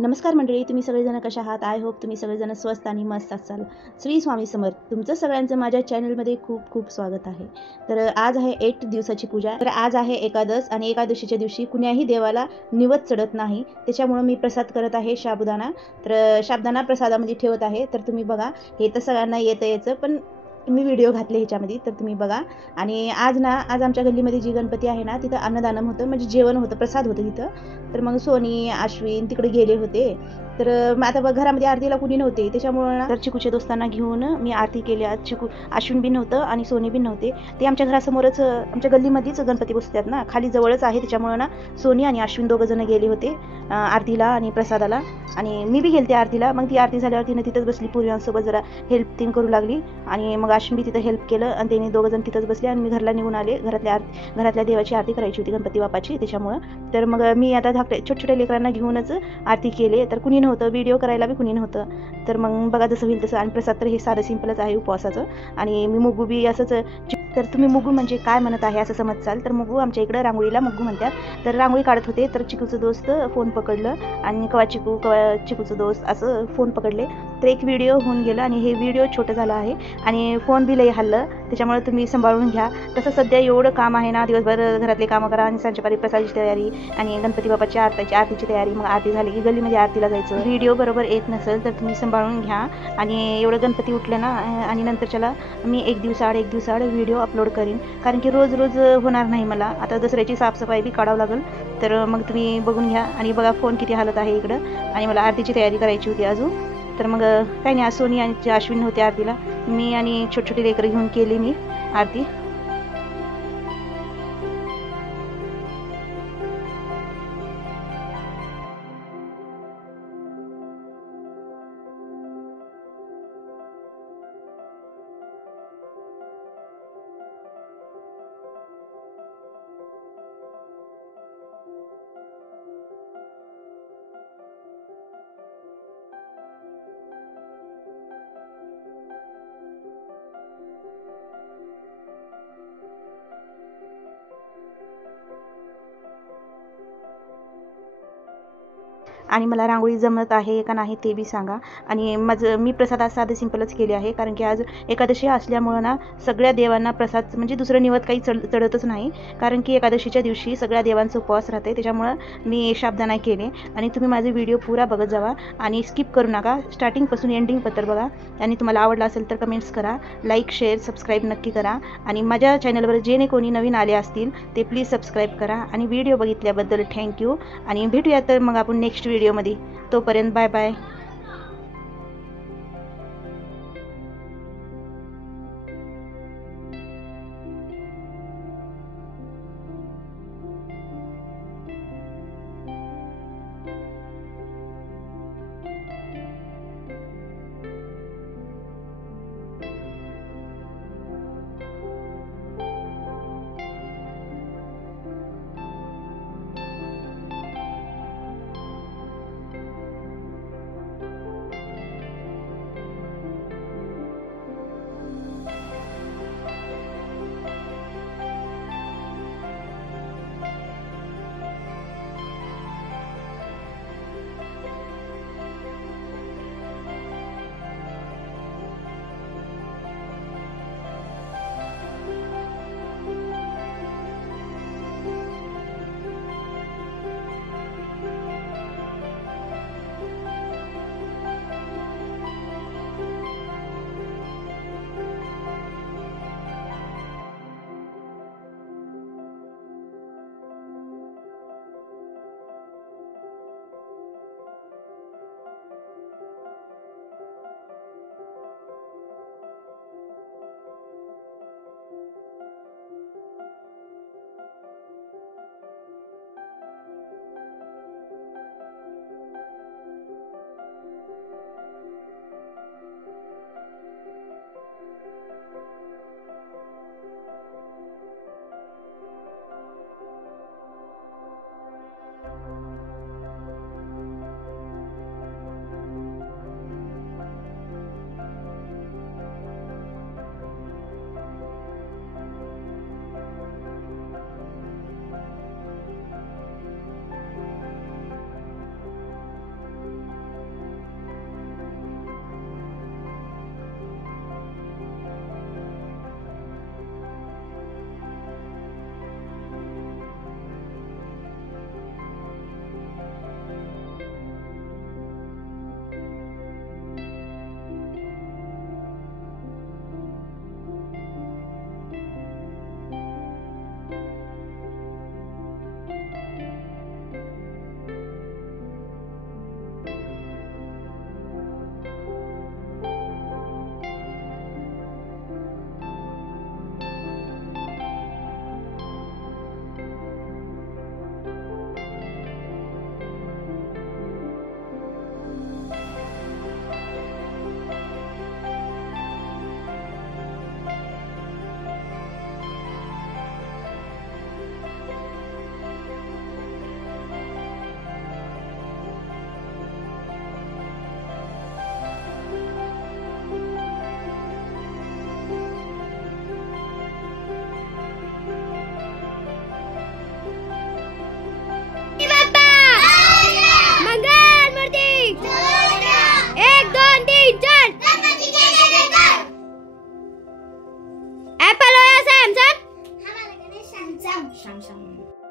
नमस्कार मंडळी, तुम्ही सगळेजण कशा आहात? आय होप तुम्ही सगळेजण स्वस्त आणि मस्त असाल. श्री स्वामी समर्थ. तुमचं सगळ्यांचं माझ्या चॅनलमध्ये खूप खूप स्वागत आहे. तर आज आहे 8 दिवसाची पूजा. तर आज आहे एकादश आणि एकादशीच्या दिवशी कुण्याही देवाला निवद चढत नाही. त्याच्यामुळं मी प्रसाद करत आहे साबुदाणा. तर साबुदाणा प्रसादामध्ये ठेवत आहे. तर तुम्ही बघा, हे तर सगळ्यांना यायचं, पण मी व्हिडिओ घातले ह्याच्यामध्ये, तर तुम्ही बघा. आणि आज आमच्या गल्लीमध्ये जी गणपती आहे ना, तिथं अन्नदानम होतं, म्हणजे जेवण होतं, प्रसाद होतं तिथं. तर मग सोनी, अश्विन तिकडे गेले होते. तर मग आता घरामध्ये आरतीला कुणी नव्हते, त्याच्यामुळं ना तर चिकूच्या दोस्तांना घेऊन मी आरती केली. आज अश्विन बी नव्हतं आणि सोनी बी नव्हते. ते आमच्या घरासमोरच आमच्या गल्लीमध्येच गणपती बसतात ना, खाली जवळच आहे. त्याच्यामुळं ना सोनी आणि अश्विन दोघं जण गेले होते आरतीला आणि प्रसादाला. आणि मी बी गेलते आरतीला. मग ती आरती झाल्यावर तिने तिथंच बसली, पोरींसोबत जरा हेल्प तीन करू लागली. आणि मग अश्विन बी तिथं हेल्प केलं आणि त्यांनी दोघं जण तिथंच बसले आणि मी घरला निघून आले. घरातल्या देवाची आरती करायची होती, गणपती बाप्पाची. त्याच्यामुळं तर मग मी आता छोट्या छोट्या लेकरांना घेऊनच आरती केली. तर कुणी नव्हतं, व्हिडिओ करायला बी कुणी नव्हतं. तर मग बघा जसं होईल तसं. आणि प्रसाद तर हे साधं सिंपलच आहे उपवासाचं. आणि मी मुगू बी असंच. तर तुम्ही मुगू म्हणजे काय म्हणत आहे असं समजचाल. तर मुगू आमच्या इकडं रांगोळीला मुगू म्हणतात. तर रांगोळी काढत होते, तर चिकूचं दोस्त फोन पकडलं आणि कवा चिकूचं दोस्त असं फोन पकडले. तर एक व्हिडिओ होऊन गेला आणि हे व्हिडिओ छोटं झालं आहे आणि फोन बी लई हल्लं. त्याच्यामुळे तुम्ही सांभाळून घ्या. तसं सध्या एवढं काम आहे ना, दिवसभर घरातले कामं करा आणि संध्याकाळी प्रसादाची तयारी आणि गणपती बाप्पाच्या आरतीची तयारी. मग आरती झाली की गल्लीमध्ये आरतीला जायचं. व्हिडिओ बरोबर येत नसेल तर तुम्ही सांभाळून घ्या. आणि एवढं गणपती उठले ना, आणि नंतरच्याला मी एक दिवसाआड व्हिडिओ अपलोड करीन. कारण की रोज रोज होणार नाही मला. आता दसऱ्याची साफसफाई बी काढावं लागेल. तर मग तुम्ही बघून घ्या. आणि बघा फोन किती हालत आहे इकडं. आणि मला आरतीची तयारी करायची होती अजून. तर मग काही नाही, आज सोनी आणि अश्विन होते आरतीला. मी आणि छोटी लेकरं घेऊन केली मी आरती. आणि मला रांगोळी जमत आहे का नाही ते बी सांगा. आणि मी प्रसाद आज साधे सिंपलच केले आहे, कारण की आज एकादशी असल्यामुळं ना सगळ्या देवांना प्रसाद म्हणजे दुसरं निवद काही चढतच नाही. कारण की एकादशीच्या दिवशी सगळ्या देवांचा उपवास राहते. त्याच्यामुळं मी साबुदाणा केले. आणि तुम्ही माझे व्हिडिओ पुरा बघत जावा आणि स्किप करू नका, स्टार्टिंगपासून एंडिंग पत्र बघा. आणि तुम्हाला आवडला असेल तर कमेंट्स करा, लाईक शेअर सबस्क्राईब नक्की करा. आणि माझ्या चॅनलवर जे कोणी नवीन आले असतील ते प्लीज सबस्क्राईब करा. आणि व्हिडिओ बघितल्याबद्दल थँक्यू. आणि भेटूया तर मग आपण नेक्स्ट व्हिडिओमध्ये. तोपर्यंत बाय बाय. श्याम श्याम.